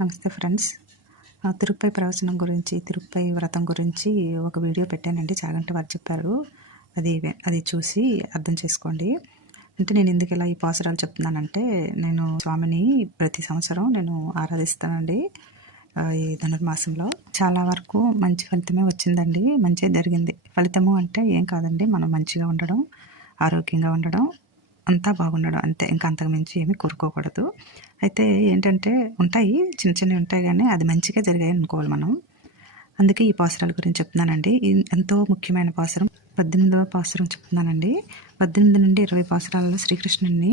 నమస్తే ఫ్రెండ్స్. తిరుపై తిరుపతి ప్రవచనం గురించి తిరుపతి వ్రతం గురించి ఒక వీడియో పెట్టానండి. చాగంట వారు చెప్పారు. అది అది చూసి అర్థం చేసుకోండి. అంటే నేను ఎందుకు ఇలా ఈ పాసురాలు చెప్తున్నానంటే నేను స్వామిని ప్రతి సంవత్సరం నేను ఆరాధిస్తానండి ఈ ధనుర్మాసంలో. చాలా వరకు మంచి ఫలితమే వచ్చిందండి. మంచిగా జరిగింది. ఫలితము అంటే ఏం కాదండి. మనం మంచిగా ఉండడం ఆరోగ్యంగా ఉండడం అంతా బాగుండడం అంతే. ఇంకా అంతకుమించి ఏమీ కోరుకోకూడదు. అయితే ఏంటంటే ఉంటాయి చిన్న చిన్నవి ఉంటాయి కానీ అది మంచిగా జరిగాయి అనుకోవాలి మనం. అందుకే ఈ పాసురాల గురించి చెప్తున్నానండి. ఎంతో ముఖ్యమైన పాసురం. పద్దెనిమిదవ పాసురం చెప్తున్నానండి. పద్దెనిమిది నుండి ఇరవై పాసురాలలో శ్రీకృష్ణుని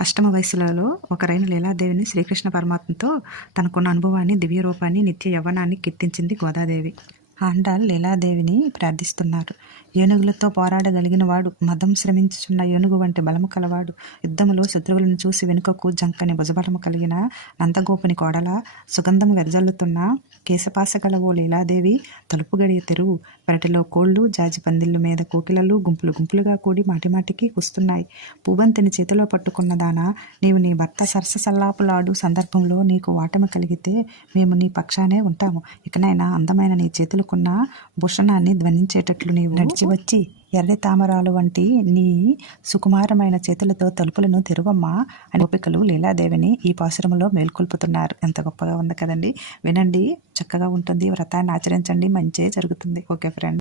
అష్టమ వయసులలో ఒకరైన లీలాదేవిని శ్రీకృష్ణ పరమాత్మతో తనకున్న అనుభవాన్ని దివ్య రూపాన్ని నిత్య యవ్వనాన్ని కీర్తించింది గోదాదేవి. ఆండాల్ లీలాదేవిని ప్రార్థిస్తున్నారు. ఏనుగులతో పోరాడగలిగిన వాడు మదం శ్రమించుచున్న ఏనుగు వంటి బలము కలవాడు. యుద్ధములో శత్రువులను చూసి వెనుకకు జంకని భుజబలము కలిగిన నందగోపుని కోడల సుగంధం వెదజల్లుతున్న కేశపాసగల ఓ లీలాదేవి తలుపు గడియ తెరువు పెరటిలో కోళ్ళు జాజి పందిళ్ళు మీద కోకిలలు గుంపులు గుంపులుగా కూడి మాటిమాటికి కుస్తున్నాయి. పువ్వంతిని చేతిలో పట్టుకున్న దానా నీవు నీ భర్త సరస సల్లాపులాడు సందర్భంలో నీకు వాటమి కలిగితే మేము నీ పక్షానే ఉంటాము. ఇకనైనా అందమైన నీ చేతులు చేతులకున్న భూషణాన్ని ధ్వనించేటట్లు నీవు నడిచి వచ్చి ఎర్రి తామరాలు వంటి నీ సుకుమారమైన చేతులతో తలుపులను తెరువమ్మా అని గోపికలు లీలాదేవిని ఈ పాశ్రమంలో మేల్కొల్పుతున్నారు. ఎంత గొప్పగా ఉంది కదండి. వినండి చక్కగా ఉంటుంది వ్రతాన్ని ఆచరించండి మంచి జరుగుతుంది. Okay friend.